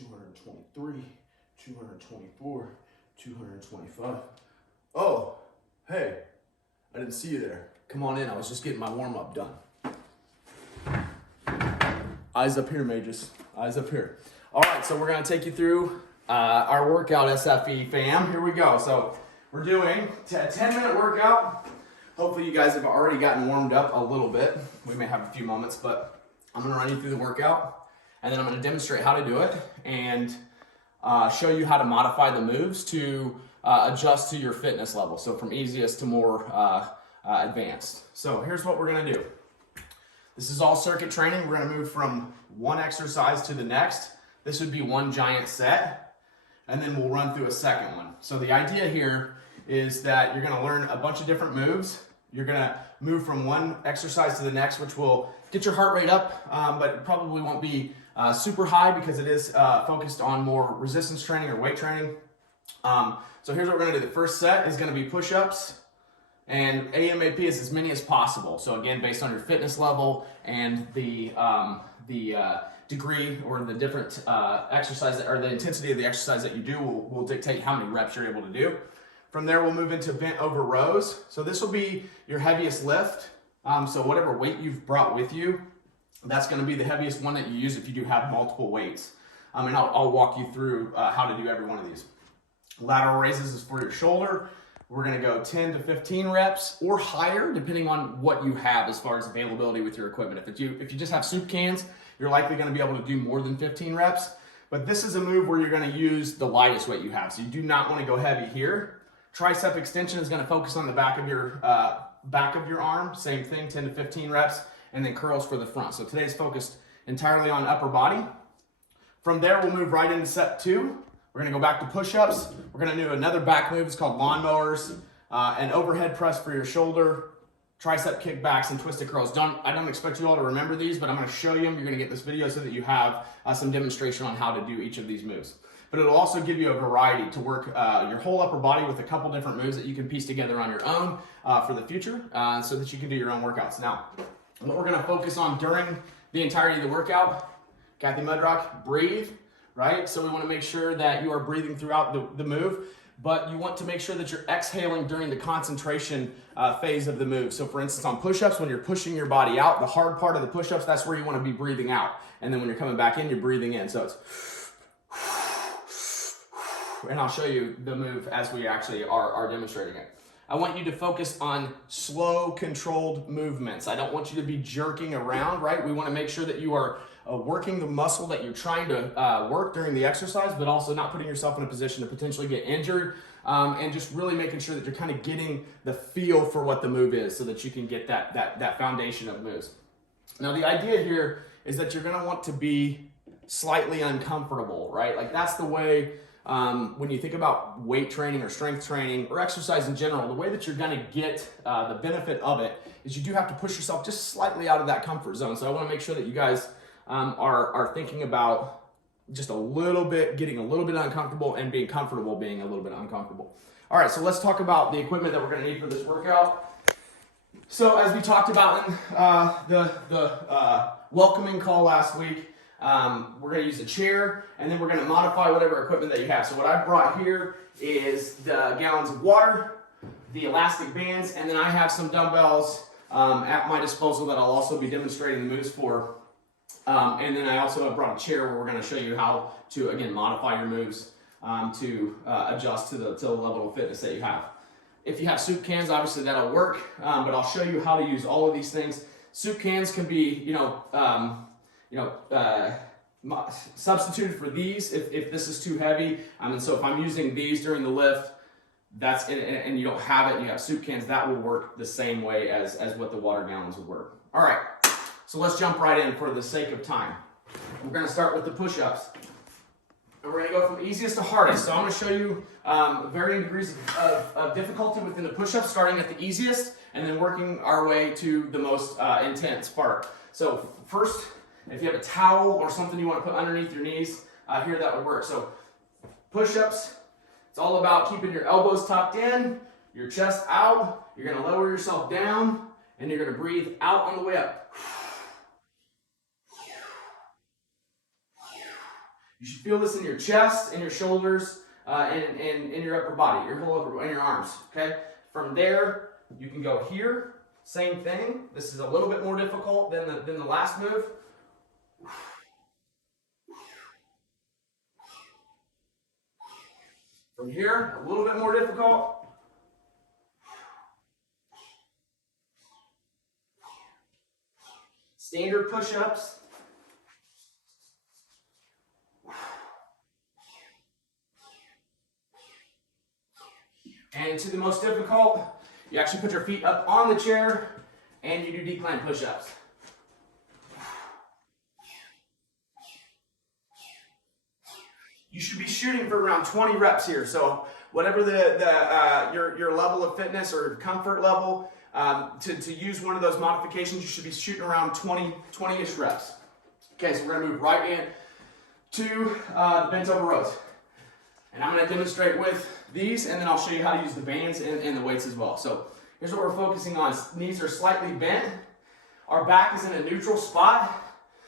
223, 224, 225. Oh, hey, I didn't see you there. Come on in, I was just getting my warm-up done. Eyes up here, mages, eyes up here. All right, so we're gonna take you through our workout, SFE fam. Here we go. So we're doing a 10-minute workout. Hopefully you guys have already gotten warmed up a little bit. We may have a few moments, but I'm gonna run you through the workout, and then I'm gonna demonstrate how to do it and show you how to modify the moves to adjust to your fitness level. So from easiest to more advanced. So here's what we're gonna do. This is all circuit training. We're gonna move from one exercise to the next. This would be one giant set, and then we'll run through a second one. So the idea here is that you're gonna learn a bunch of different moves. You're gonna move from one exercise to the next, which will get your heart rate up, but it probably won't be super high because it is focused on more resistance training or weight training. So here's what we're gonna do. The first set is gonna be push-ups, and AMAP is as many as possible. So again, based on your fitness level and the degree or the different exercise or the intensity of the exercise that you do will dictate how many reps you're able to do. From there, we'll move into bent over rows. So this will be your heaviest lift. So whatever weight you've brought with you, that's gonna be the heaviest one that you use if you do have multiple weights. And I'll walk you through how to do every one of these. Lateral raises is for your shoulder. We're gonna go 10 to 15 reps or higher, depending on what you have as far as availability with your equipment. If you just have soup cans, you're likely gonna be able to do more than 15 reps. But this is a move where you're gonna use the lightest weight you have. So you do not wanna go heavy here. Tricep extension is gonna focus on the back of your arm. Same thing, 10 to 15 reps, and then curls for the front. So today's focused entirely on upper body. From there, we'll move right into set 2. We're gonna go back to push-ups. We're gonna do another back move. It's called lawnmowers, an overhead press for your shoulder, tricep kickbacks, and twisted curls. I don't expect you all to remember these, but I'm gonna show you them. You're gonna get this video so that you have some demonstration on how to do each of these moves. But it'll also give you a variety to work your whole upper body with a couple different moves that you can piece together on your own for the future so that you can do your own workouts. Now, what we're gonna focus on during the entirety of the workout, Kathy Mudrock, breathe. Right? So we want to make sure that you are breathing throughout the move, but you want to make sure that you're exhaling during the concentration phase of the move. So for instance, on push-ups, when you're pushing your body out, the hard part of the push-ups, that's where you want to be breathing out. And then when you're coming back in, you're breathing in. So it's, and I'll show you the move as we actually are demonstrating it. I want you to focus on slow, controlled movements. I don't want you to be jerking around, right? We want to make sure that you are working the muscle that you're trying to work during the exercise, but also not putting yourself in a position to potentially get injured, and just really making sure that you're kind of getting the feel for what the move is so that you can get that foundation of moves. Now, the idea here is that you're going to want to be slightly uncomfortable, right? Like that's the way when you think about weight training or strength training or exercise in general, the way that you're going to get the benefit of it is you do have to push yourself just slightly out of that comfort zone. So I want to make sure that you guys are thinking about just a little bit, getting a little bit uncomfortable and being comfortable being a little bit uncomfortable. All right, so let's talk about the equipment that we're going to need for this workout. So as we talked about in the welcoming call last week, we're going to use a chair, and then we're going to modify whatever equipment that you have. So what I brought here is the gallons of water, the elastic bands, and then I have some dumbbells at my disposal that I'll also be demonstrating the moves for. And then I also have brought a chair where we're going to show you how to, again, modify your moves to adjust to the level of fitness that you have. If you have soup cans, obviously that'll work, but I'll show you how to use all of these things. Soup cans can be, substituted for these if this is too heavy. And so if I'm using these during the lift, and you don't have it, you have soup cans, that will work the same way as what the water gallons would work. All right. So let's jump right in for the sake of time. We're going to start with the push-ups. And we're going to go from easiest to hardest. So I'm going to show you varying degrees of difficulty within the push-ups, starting at the easiest and then working our way to the most intense part. So first, if you have a towel or something you want to put underneath your knees, here that would work. So push-ups, it's all about keeping your elbows tucked in, your chest out. You're going to lower yourself down, and you're going to breathe out on the way up. You should feel this in your chest, in your shoulders, and in your upper body, your whole upper, and your arms, okay? From there, you can go here, same thing. This is a little bit more difficult than the last move. From here, a little bit more difficult. Standard push-ups. And to the most difficult, you actually put your feet up on the chair and you do decline push-ups. You should be shooting for around 20 reps here. So whatever your level of fitness or comfort level, to use one of those modifications, you should be shooting around 20-ish reps. Okay, so we're gonna move right in to the bent over rows. And I'm gonna demonstrate with these, and then I'll show you how to use the bands and the weights as well. So here's what we're focusing on. Knees are slightly bent. Our back is in a neutral spot.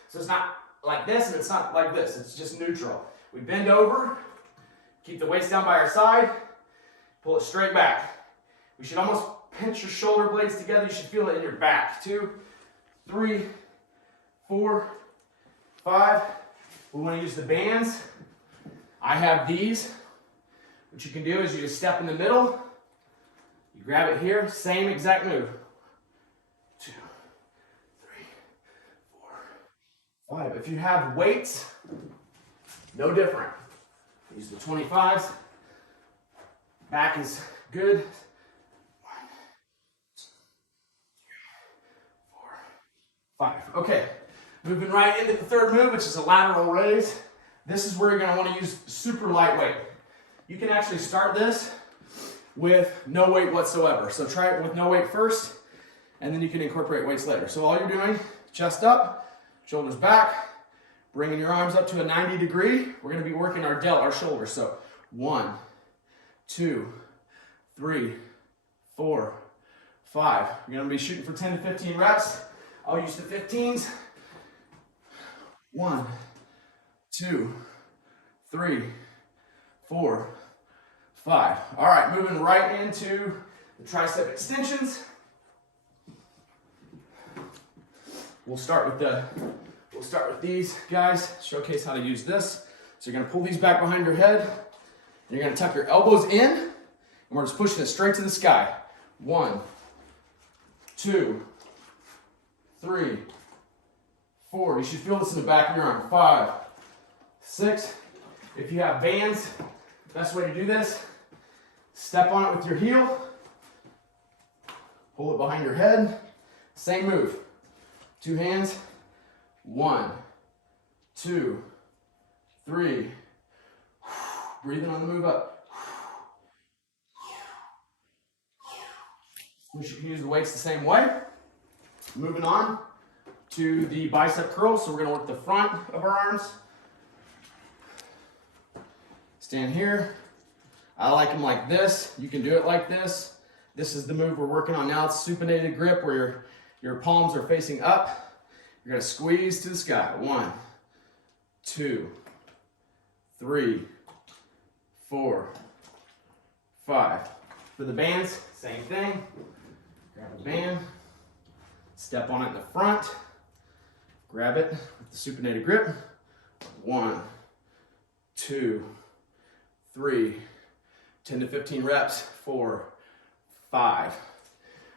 So it's not like this and it's not like this. It's just neutral. We bend over, keep the weights down by our side, pull it straight back. We should almost pinch your shoulder blades together. You should feel it in your back. 2, 3, 4, 5. We want to use the bands. I have these. What you can do is you just step in the middle, you grab it here, same exact move. 2, 3, 4, 5. If you have weights, no different. Use the 25s. Back is good. 1, 2, 3, 4, 5. Okay, moving right into the third move, which is a lateral raise. This is where you're going to want to use super lightweight. You can actually start this with no weight whatsoever. So try it with no weight first, and then you can incorporate weights later. So all you're doing, chest up, shoulders back, bringing your arms up to a 90 degree. We're going to be working our delt, our shoulders. So 1, 2, 3, 4, 5. You're going to be shooting for 10 to 15 reps. I'll use the 15s. 1, 2, 3, 4, 5. All right, moving right into the tricep extensions. We'll start with these guys. Showcase how to use this. So you're gonna pull these back behind your head. And you're gonna tuck your elbows in, and we're just pushing it straight to the sky. 1, 2, 3, 4. You should feel this in the back of your arm. 5, 6. If you have bands, best way to do this, step on it with your heel, pull it behind your head, same move. 2 hands, 1, 2, 3. Breathing on the move up. You can use the weights the same way. Moving on to the bicep curls. So we're gonna work the front of our arms. Stand here. I like them like this. You can do it like this. This is the move we're working on now. It's supinated grip where your palms are facing up. You're gonna squeeze to the sky. 1, 2, 3, 4, 5. For the bands, same thing. Grab a band, step on it in the front, grab it with the supinated grip. 1, 2, 3, 10 to 15 reps, 4, 5.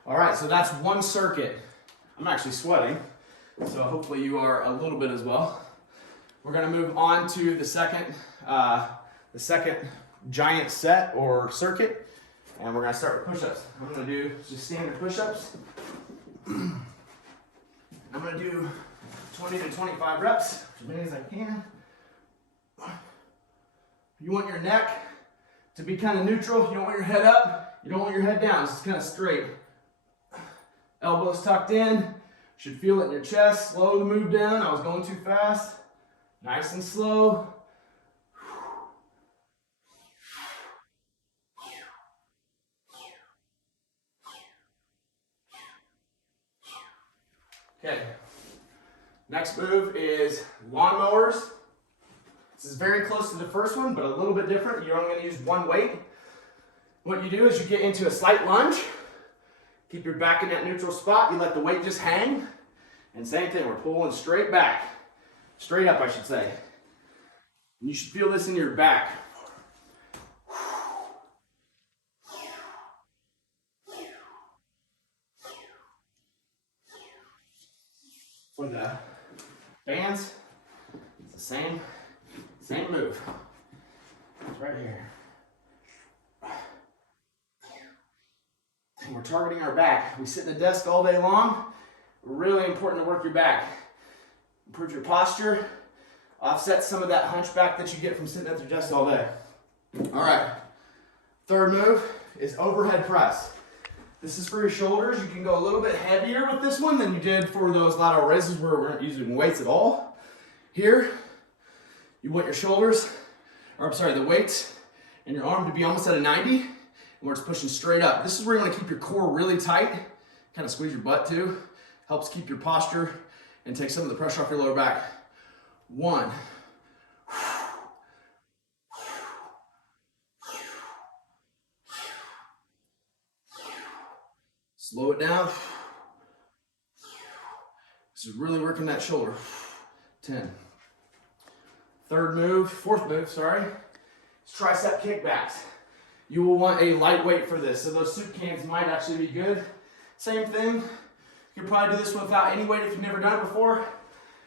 All right, so that's one circuit. I'm actually sweating, so hopefully you are a little bit as well. We're gonna move on to the second giant set or circuit, and we're gonna start with push-ups. I'm gonna do just standard push-ups. I'm gonna do 20 to 25 reps, as many as I can. You want your neck to be kind of neutral. You don't want your head up. You don't want your head down. It's just kind of straight. Elbows tucked in. Should feel it in your chest. Slow the move down. I was going too fast. Nice and slow. Okay. Next move is lawnmowers. This is very close to the first one, but a little bit different. You're only going to use one weight. What you do is you get into a slight lunge. Keep your back in that neutral spot. You let the weight just hang. And same thing, we're pulling straight back. Straight up, I should say. And you should feel this in your back. For the bands, it's the same move. It's right here. And we're targeting our back. We sit in the desk all day long. Really important to work your back. Improve your posture. Offset some of that hunchback that you get from sitting at your desk all day. All right. Third move is overhead press. This is for your shoulders. You can go a little bit heavier with this one than you did for those lateral raises where we weren't using weights at all. Here, you want your shoulders, or I'm sorry, the weights and your arm to be almost at a 90, and where it's pushing straight up. This is where you want to keep your core really tight, kind of squeeze your butt too. Helps keep your posture and take some of the pressure off your lower back. 1. Slow it down. This is really working that shoulder. 10. Fourth move, sorry, is tricep kickbacks. You will want a light weight for this. So those soup cans might actually be good. Same thing. You can probably do this one without any weight if you've never done it before.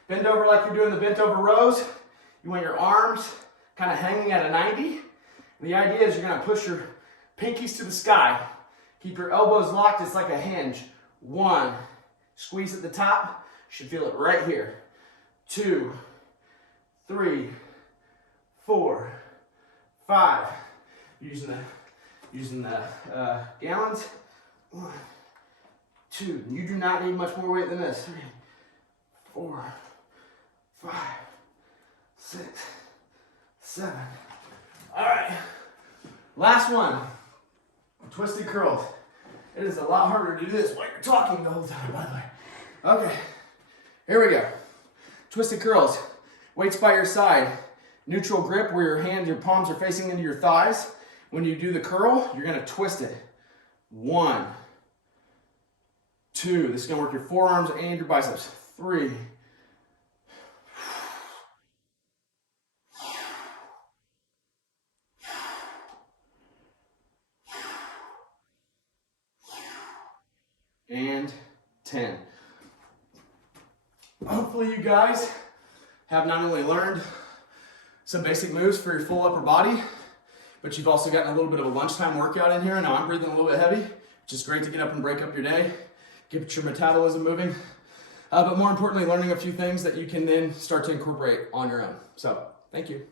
Bend over like you're doing the bent over rows. You want your arms kind of hanging at a 90. And the idea is you're gonna push your pinkies to the sky. Keep your elbows locked, it's like a hinge. 1, squeeze at the top, you should feel it right here. 2, 3, 4, 5. Using the gallons. 1, 2. You do not need much more weight than this. 3, 4, 5, 6, 7. All right. Last one. Twisted curls. It is a lot harder to do this while you're talking the whole time, by the way. Okay. Here we go. Twisted curls. Weights by your side. Neutral grip where your palms are facing into your thighs. When you do the curl, you're going to twist it. 1, 2. This is going to work your forearms and your biceps. 3. And 10. Hopefully you guys have not only learned some basic moves for your full upper body, but you've also gotten a little bit of a lunchtime workout in here. I know I'm breathing a little bit heavy, which is great to get up and break up your day, get your metabolism moving, but more importantly, learning a few things that you can then start to incorporate on your own. So, thank you.